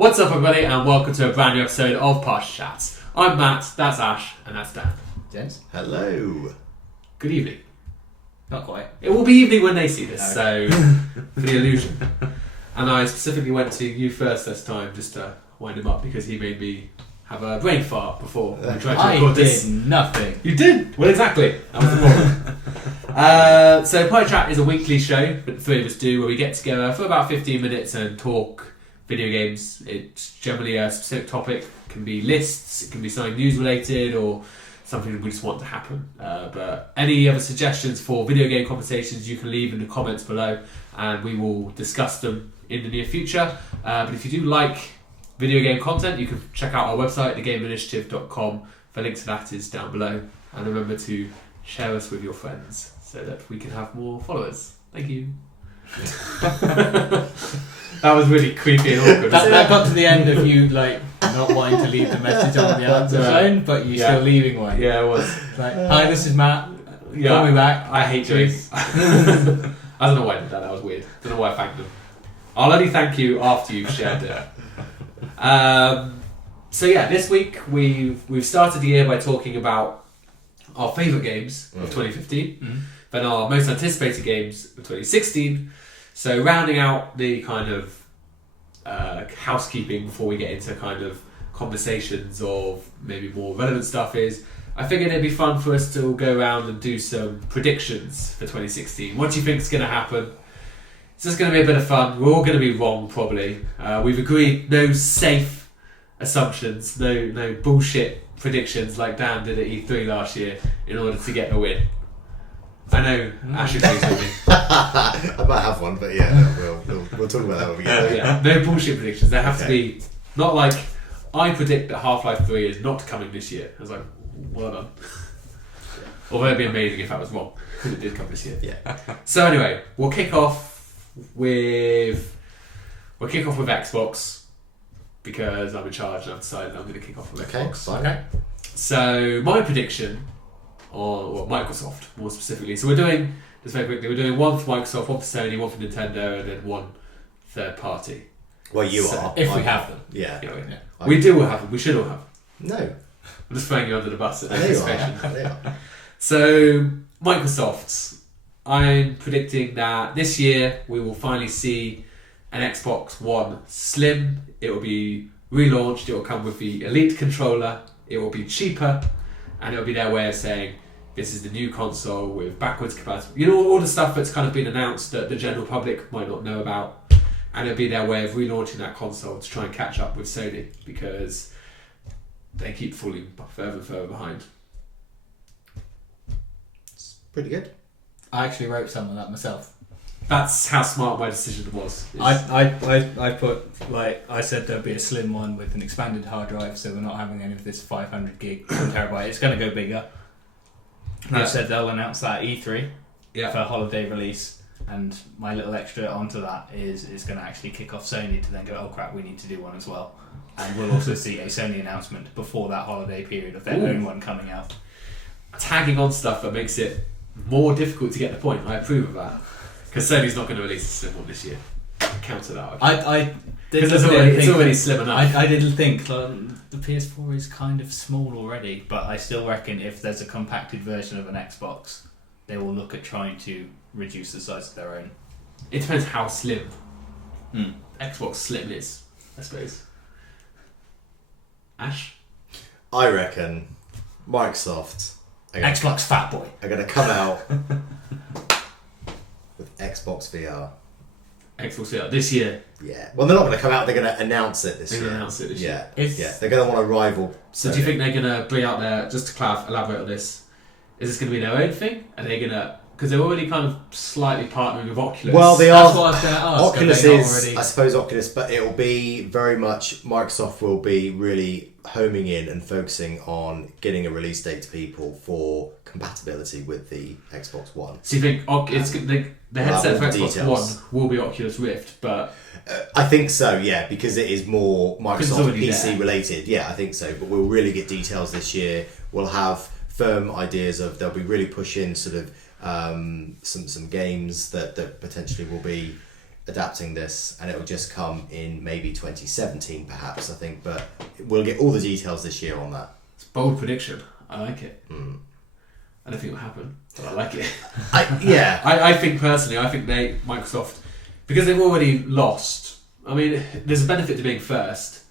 What's up, everybody, and welcome to a brand new episode of Partial Chats. I'm Matt, that's Ash, and that's Dan. Gents? Hello. Good evening. Not quite. It will be evening when they see this, so for the illusion. And I specifically went to you first this time just to wind him up because he made me have a brain fart before we tried to record this. I did nothing. You did? Well, exactly. That was the problem. So Partial Chat is a weekly show that the three of us do where we get together for about 15 minutes and talk video games. It's generally a specific topic. It can be lists, it can be something news related, or something we just want to happen. But any other suggestions for video game conversations you can leave in the comments below and we will discuss them in the near future. But if you do like video game content, you can check out our website, thegameinitiative.com. The link to that is down below. And remember to share us with your friends so that we can have more followers. Thank you. That was really creepy and awkward. That got to the end of you not wanting to leave the message on the answer phone, but you still leaving one. Yeah, it was. It's like, hi, this is Matt. Call me back. I hate doing it. I don't know why I did that. That was weird. Don't know why I thanked them. I'll only thank you after you've shared it. So yeah, this week we've started the year by talking about our favourite games of 2015, then our most anticipated games of 2016. So rounding out the kind of housekeeping before we get into kind of conversations of maybe more relevant stuff is, I figured it'd be fun for us to go around and do some predictions for 2016. What do you think is going to happen? It's just going to be a bit of fun. We're all going to be wrong, probably. We've agreed no safe assumptions, no bullshit predictions like Dan did at E3 last year in order to get the win. I know Ash agrees with me. I might have one, but yeah, we'll talk about that when we get there. Yeah, no bullshit predictions. There have to be, not like, I predict that Half-Life 3 is not coming this year. I was like, well done. Although it'd be amazing if I was wrong, because it did come this year. Yeah. So anyway, we'll kick off with Xbox, because I'm in charge and I've decided I'm going to kick off with Xbox. Okay. So my prediction, or Microsoft more specifically. So we're doing, just very quickly, we're doing one for Microsoft, one for Sony, one for Nintendo, and then one third party. Well, you So, are. If we have them. Yeah. Yeah. We do all have them. We should all have them. No. I'm just throwing you under the bus at There you anticipation. are. There you are. So Microsoft, I'm predicting that this year we will finally see an Xbox One Slim. It will be relaunched. It will come with the Elite controller. It will be cheaper, and it will be their way of saying this is the new console with backwards compatibility. You know, all the stuff that's kind of been announced that the general public might not know about, and it'll be their way of relaunching that console to try and catch up with Sony because they keep falling further and further behind. It's pretty good. I actually wrote some of that myself. That's how smart my decision was. I put, I said there'd be a slim one with an expanded hard drive, so we're not having any of this 500 gig terabyte. It's going to go bigger. And I said they'll announce that at E3 for a holiday release, and my little extra onto that is going to actually kick off Sony to then go, oh crap, we need to do one as well. And we'll also see a Sony announcement before that holiday period of their own one coming out. Tagging on stuff that makes it more difficult to get the point. I approve of that. Because Sony's not going to release a slim one this year. Counter that. I did Because it's already slim enough. I did think the PS4 is kind of small already, but I still reckon if there's a compacted version of an Xbox, they will look at trying to reduce the size of their own. It depends how slim Xbox Slim is, I suppose. Ash? I reckon Microsoft Xbox fat boy. are going to come out with Xbox VR. Xbox VR this year. Yeah. Well, they're not going to come out. They're going to announce it this year. They're going to announce it this year. Yeah. They're going to want to rival. So do you think they're going to bring out their, just to elaborate on this, is this going to be their own thing? Are they going to, because they're already kind of slightly partnering with Oculus. Well, they That's are. what I was going to ask. Oculus Are they not is, already... I suppose, Oculus, but it will be very much. Microsoft will be really homing in and focusing on getting a release date to people for compatibility with the Xbox One. So you think the headset for Xbox Details. One will be Oculus Rift, but I think so, yeah, because it is more Microsoft already PC there. related. Yeah, I think so. But we'll really get details this year. We'll have firm ideas of, they'll be really pushing sort of some games that potentially will be adapting this, and it will just come in maybe 2017 perhaps, I think, but we'll get all the details this year on that. It's a bold prediction. I like it. Mm. I don't think it'll happen, but I like it. Yeah. I think personally, Microsoft, because they've already lost, I mean, there's a benefit to being first,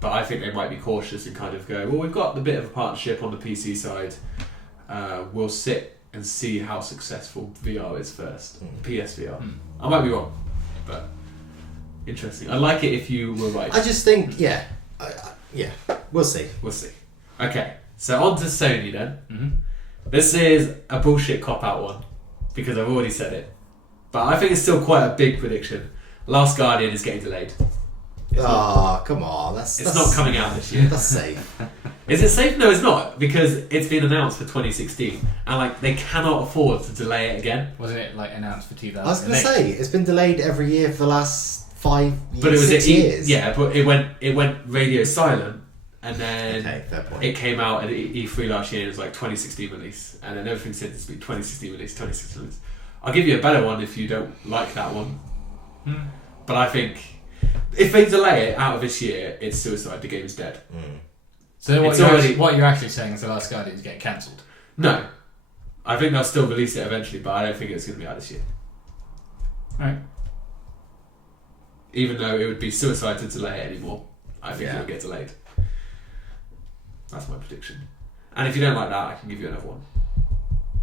but I think they might be cautious and kind of go, well, we've got a bit of a partnership on the PC side. We'll sit and see how successful VR is first. PSVR. I might be wrong, but interesting. I like it if you were right. I just think, yeah, we'll see. We'll see. Okay, so on to Sony then. Mm-hmm. This is a bullshit cop-out one, because I've already said it. But I think it's still quite a big prediction. Last Guardian is getting delayed. Come on. It's not coming out this year. That's safe. Is it safe? No, it's not, because it's been announced for 2016, and they cannot afford to delay it again. Wasn't it announced for 2000? I was going to say, it's been delayed every year for the last 5 years, But it was 6 years. Yeah, but it went radio silent, and then Okay, fair point. it came out at E3 last year. And it was 2016 release, and then everything since it's been 2016 release, 2016 release. I'll give you a better one if you don't like that one. But I think if they delay it out of this year, it's suicide. The game is dead. So It's what you're actually saying is The Last Guardian is getting cancelled? No, I think they'll still release it eventually, but I don't think it's going to be out this year. Right. Even though it would be suicide to delay it anymore, I think Yeah. it'll get delayed. That's my prediction. And if you don't like that, I can give you another one.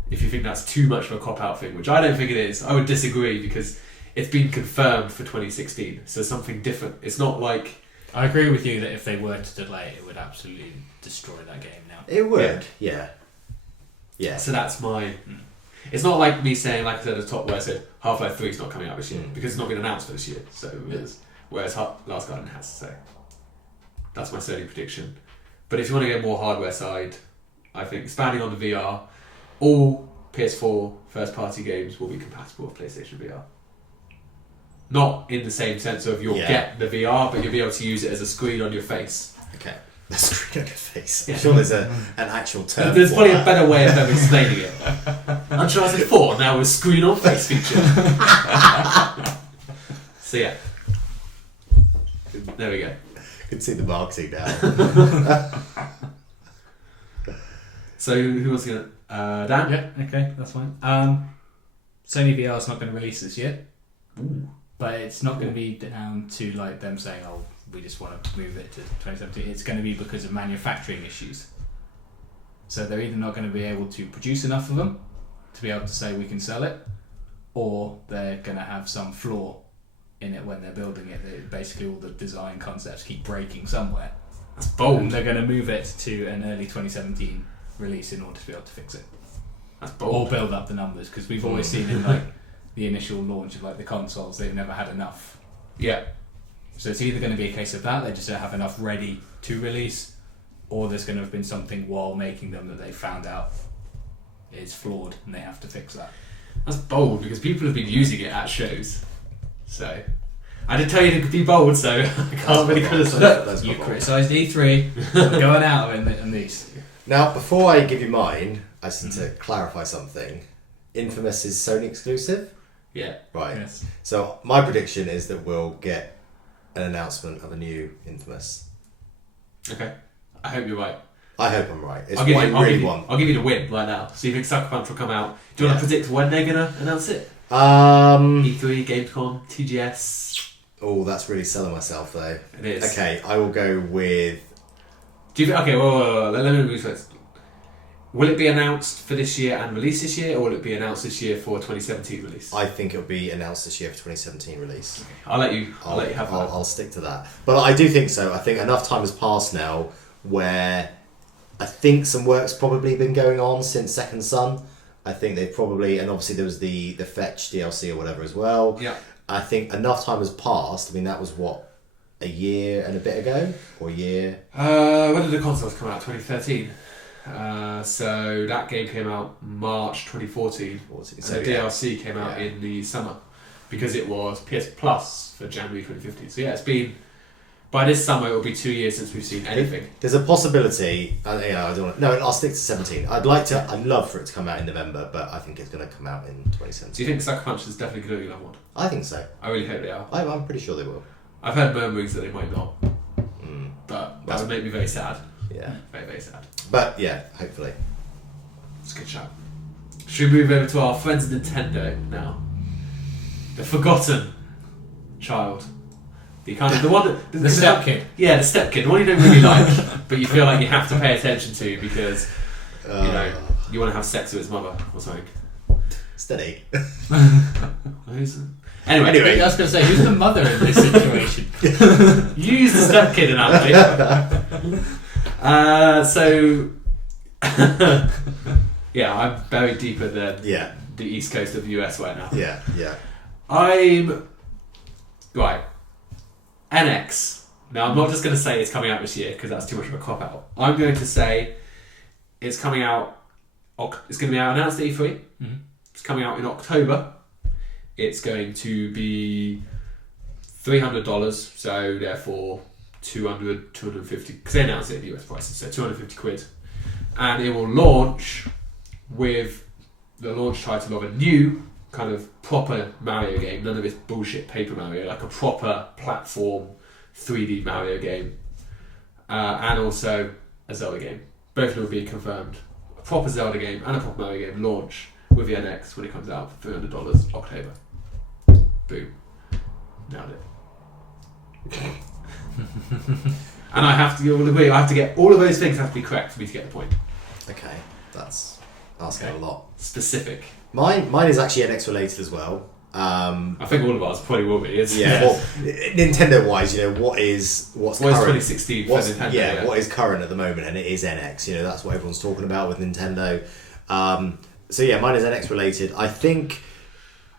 If you think that's too much of a cop-out thing, which I don't think it is, I would disagree because it's been confirmed for 2016, so something different. It's not like... I agree with you that if they were to delay it, it would absolutely destroy that game now. It would, yeah. So that's my... It's not like me saying, like I said at the top, where I said Half-Life 3 is not coming out this year, because it's not been announced for this year, so it is. Whereas Last Guardian has, so... That's my Sony prediction. But if you want to get more hardware side, I think expanding on the VR, all PS4 first-party games will be compatible with PlayStation VR. Not in the same sense of you'll get the VR, but you'll be able to use it as a screen on your face. Okay. The screen on your face. Yeah. I'm sure there's an actual term. There's for probably a that. better way of them explaining it. Uncharted 4 now with screen on face feature. So yeah. There we go. You can see the marketing now. So who was going to... Dan? Yeah, okay, that's fine. Sony VR is not going to release this year. But it's not going to be down to them saying, oh, we just want to move it to 2017. It's going to be because of manufacturing issues. So they're either not going to be able to produce enough of them to be able to say we can sell it, or they're going to have some flaw in it when they're building it. Basically all the design concepts keep breaking somewhere. That's bold. And they're going to move it to an early 2017 release in order to be able to fix it. That's Or bold. build up the numbers, because we've always seen in the initial launch of the consoles, they've never had enough. Yeah. So it's either going to be a case of that, they just don't have enough ready to release, or there's going to have been something while making them that they found out is flawed and they have to fix that. That's bold because people have been using it at shows. So I did tell you to be bold, so I can't really criticise. That's You not wrong. criticised E3, we're going out in these. Now, before I give you mine, I just need to clarify something. Infamous is Sony exclusive? Yeah. Right. Yes. So my prediction is that we'll get an announcement of a new Infamous. Okay. I hope you're right. I hope I'm right. It's I'll give what you, I really want. I'll give you the win right now. So you think Sucker Punch will come out? Do you want to predict when they're gonna announce it? E3, Gamescom, TGS. Oh, that's really selling myself though. It is. Okay, I will go with. Do you think? Okay, whoa. Let me move first. Will it be announced for this year and released this year, or will it be announced this year for 2017 release? I think it'll be announced this year for 2017 release. Okay. I'll let you have that. I'll stick to that. But I do think so. I think enough time has passed now where I think some work's probably been going on since Second Son. I think they probably, and obviously there was the Fetch DLC or whatever as well. Yeah. I think enough time has passed. I mean, that was what, a year and a bit ago? Or a year? When did the consoles come out? 2013. So that game came out March 2014. So DLC came out in the summer because it was PS Plus for January 2015. So yeah, it's been by this summer it will be 2 years since we've seen anything. There's a possibility. I don't want. No, I'll stick to 17. I'd love for it to come out in November, but I think it's going to come out in 2017. Do you think Sucker Punch is definitely going to do that one? I think so. I really hope they are. I'm pretty sure they will. I've heard murmurings that they might not, but that would make me very sad. Yeah. Very, very sad. But yeah, hopefully. It's a good shout. Should we move over to our friends at Nintendo now? The forgotten child. The kind of the one that, The step kid. Yeah, the step kid. The one you don't really like, but you feel like you have to pay attention to because you want to have sex with his mother or something. Steady. Anyway, I was going to say, who's the mother in this situation? use the step kid analogy. Yeah, I'm buried deeper than the east coast of the US right now. Yeah. I'm right. NX. Now, I'm not just going to say it's coming out this year because that's too much of a cop out. I'm going to say it's coming out. It's going to be announced at E3. Mm-hmm. It's coming out in October. It's going to be $300, so therefore 200, 250. Because they announced it at US prices, so 250 quid, and it will launch with the launch title of a new kind of proper Mario game, none of this bullshit Paper Mario, like a proper platform 3D Mario game, and also a Zelda game. Both of them will be confirmed. A proper Zelda game and a proper Mario game launch with the NX when it comes out for $300 October. Boom. Nailed it. And I have to, you'll agree, I have to get, all of those things have to be correct for me to get the point. Okay, that's asking a lot. Specific. Mine is actually NX related as well. I think all of ours probably will be. Yeah. Well, Nintendo wise, what's current? 2016 for Nintendo? Yeah, what is current at the moment, and it is NX. That's what everyone's talking about with Nintendo. So yeah, mine is NX related. I think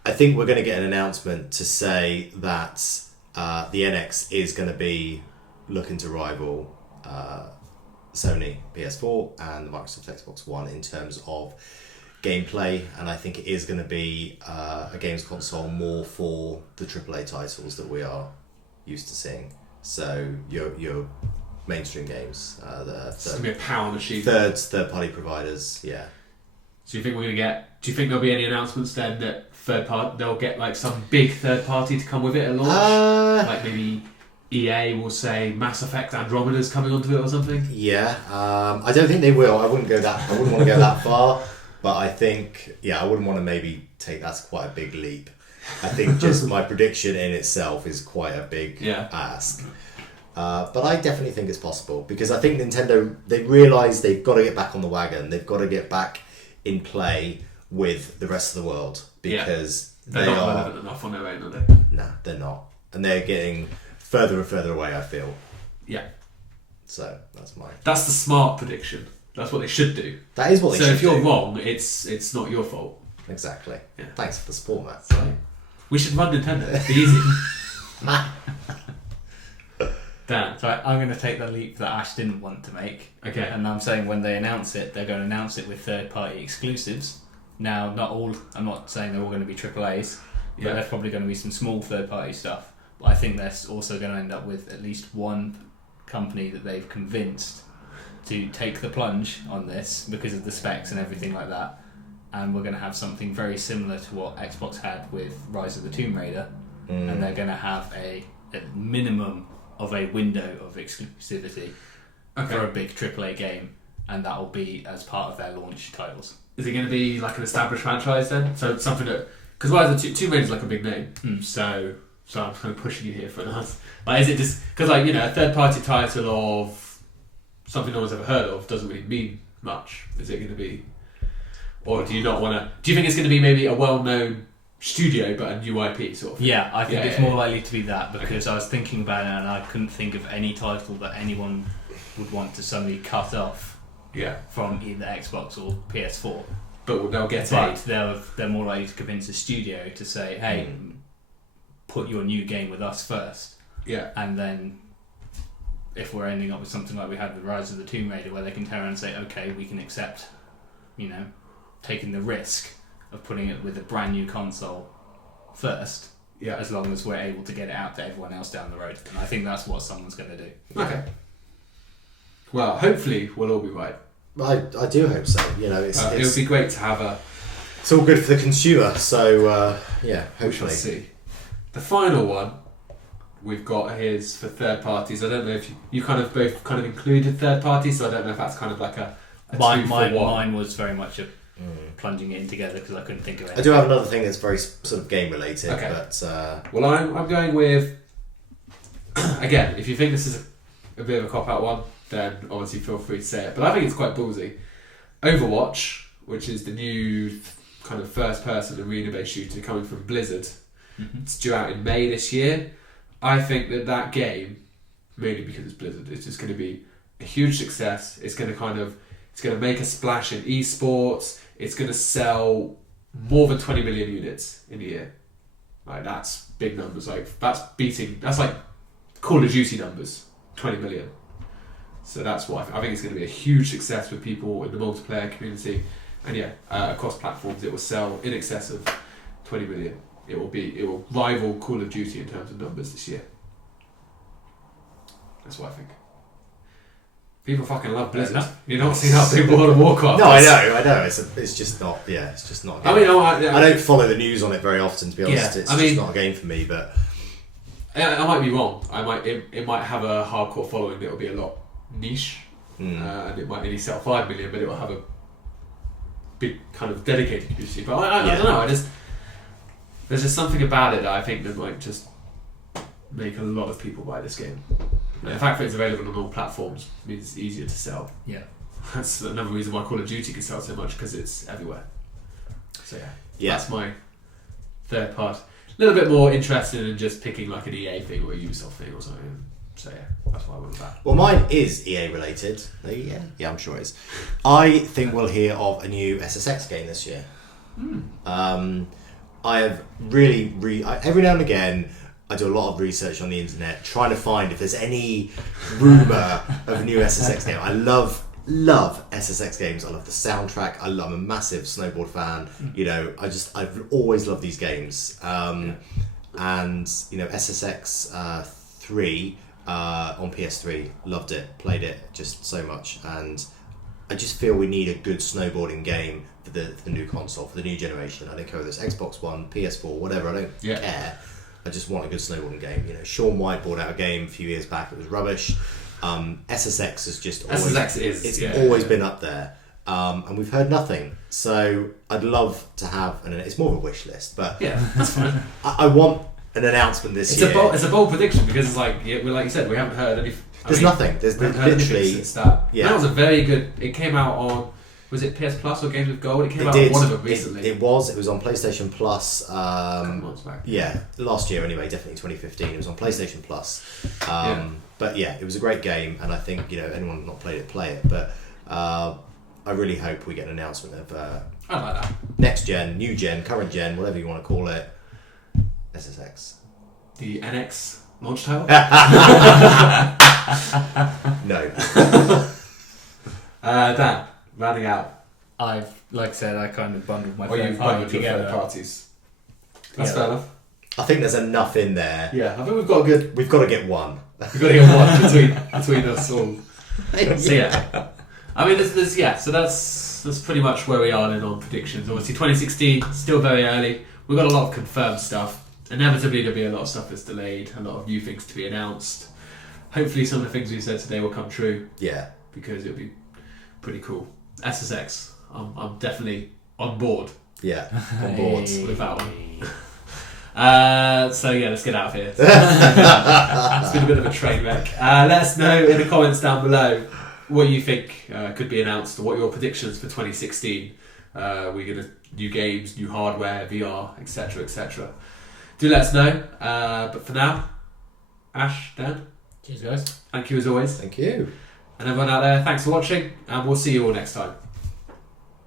we're going to get an announcement to say that the NX is going to be looking to rival Sony PS4 and the Microsoft Xbox One in terms of gameplay, and I think it is going to be a games console more for the AAA titles that we are used to seeing. So your mainstream games, It's going to be a power machine. Third party providers, yeah. So you think we're going to get? Do you think there'll be any announcements then that they'll get like some big third party to come with it at launch? Like maybe EA will say Mass Effect Andromeda's coming onto it or something. Yeah, I don't think they will. I wouldn't want to go that far. But I think, I wouldn't want to maybe take that's quite a big leap. I think just my prediction in itself is quite a big ask. But I definitely think it's possible because I think Nintendo, they realise they've got to get back on the wagon. They've got to get back in play with the rest of the world because they're not relevant enough on their own, are they? No, they're not. And they're getting further and further away, I feel. Yeah. So that's mine. That's the smart prediction. That's what they should do. That is what they should do. So if you're wrong, it's not your fault. Exactly. Yeah. Thanks for the support, Matt. So, we should run Nintendo. It'd be easy. Dan. So I'm going to take the leap that Ash didn't want to make. Okay. And I'm saying when they announce it, they're going to announce it with third-party exclusives. Now, not all. I'm not saying they're all going to be AAAs, but there's probably going to be some small third-party stuff. But I think they're also going to end up with at least one company that they've convinced to take the plunge on this because of the specs and everything like that, and we're going to have something very similar to what Xbox had with Rise of the Tomb Raider, and they're going to have a minimum of a window of exclusivity for a big AAA game, and that will be as part of their launch titles. Is it going to be like an established franchise then? So something that, because Rise of the Tomb Raider is like a big name, so I'm kind of pushing you here for an answer. Like, is it just because a third-party title of something no one's ever heard of doesn't really mean much? Is it going to be, or do you not want to? Do you think it's going to be maybe a well-known studio but a new IP sort of thing? Yeah, I think it's more likely to be that because I was thinking about it and I couldn't think of any title that anyone would want to suddenly cut off from either Xbox or PS4. But they'll get they're more likely to convince a studio to say, hey, put your new game with us first. Yeah. And then if we're ending up with something like we had with Rise of the Tomb Raider, where they can turn around and say, okay, we can accept, taking the risk of putting it with a brand new console first, Yeah. as long as we're able to get it out to everyone else down the road. And I think that's what someone's going to do. Okay. Well, hopefully we'll all be right. I do hope so. You know, It would be great to have a. it's all good for the consumer. So yeah, We shall hopefully. see. The final one we've got here is for third parties. I don't know if you kind of both kind of included third parties, so I don't know if that's kind of like a two for one. Mine was very much a plunging it in together because I couldn't think of it. I do have another thing that's very sort of game related, Okay. but Well, I'm going with again. If you think this is a bit of a cop out one, then obviously feel free to say it. But I think it's quite ballsy. Overwatch, which is the new kind of first person arena based shooter coming from Blizzard. It's due out in May this year. I think that game, mainly because it's Blizzard, it's just going to be a huge success. It's going to make a splash in esports. It's going to sell more than 20 million units in a year. Like, that's big numbers. Like, that's like Call of Duty numbers, 20 million. So that's what I think it's going to be a huge success with people in the multiplayer community, and across platforms it will sell in excess of 20 million. It will rival Call of Duty in terms of numbers this year. That's what I think. People fucking love Blizzard. You're not seeing how people World of Warcraft. no, I know. It's just not. Yeah, it's just not. A game. I mean, I don't follow the news on it very often, to be honest. Yeah, It's just not a game for me. But I might be wrong. It might have a hardcore following that will be a lot niche, and it might only sell 5 million, but it will have a big kind of dedicated community. But I don't know. There's just something about it that I think that might just make a lot of people buy this game. And the fact that it's available on all platforms means it's easier to sell. Yeah. That's another reason why Call of Duty can sell so much, because it's everywhere. So that's my third part. A little bit more interested in just picking like an EA thing or a Ubisoft thing or something. So that's why I went with that. well, mine is EA related. Yeah, I'm sure it is. I think we'll hear of a new SSX game this year. I have really every now and again I do a lot of research on the internet trying to find if there's any rumour of a new SSX game. I love SSX games. I love the soundtrack. I'm a massive snowboard fan. You know, I've always loved these games. And you know, SSX 3 on PS3, loved it, played it just so much, and I just feel we need a good snowboarding game for the new console, for the new generation. I don't care whether it's Xbox One, PS4, whatever. I don't care. I just want a good snowboarding game. You know, Sean White brought out a game a few years back. It was rubbish. SSX has just always been up there, and we've heard nothing. So I'd love to have it's more of a wish list, but that's fine. I want an announcement this year. It's a bold prediction because it's like you said, we haven't heard any. There's nothing. There's literally since that. That was a very good. It came out on. Was it PS Plus or Games with Gold? It came out on one of them recently. It was on PlayStation Plus. Months back. Yeah, last year anyway, definitely 2015. It was on PlayStation Plus. But yeah, it was a great game, and I think, you know, anyone who's not played it, play it. But I really hope we get an announcement of I like that. next gen, new gen, current gen, whatever you want to call it, SSX. The NX launch title? No. Dan, rounding out. Like I said, I kind of bundled my Or you've third party bundled your together. third parties. That's fair enough. I think there's enough in there. Yeah, I think we've got to get one. We've got to get one between us all. So yeah, I mean, so that's pretty much where we are then on predictions. Obviously, 2016 still very early. We've got a lot of confirmed stuff. Inevitably, there'll be a lot of stuff that's delayed, a lot of new things to be announced. Hopefully, some of the things we said today will come true. Yeah, because it'll be pretty cool. SSX, I'm definitely on board. Yeah, on board with that one. So yeah, let's get out of here. It's been a bit of a train wreck. Let us know in the comments down below what you think could be announced, or what your predictions for 2016. We're gonna new games, new hardware, VR, etc., etc. Do let us know. But for now, Ash, Dan, cheers guys. Thank you as always. Thank you. And everyone out there, thanks for watching, and we'll see you all next time.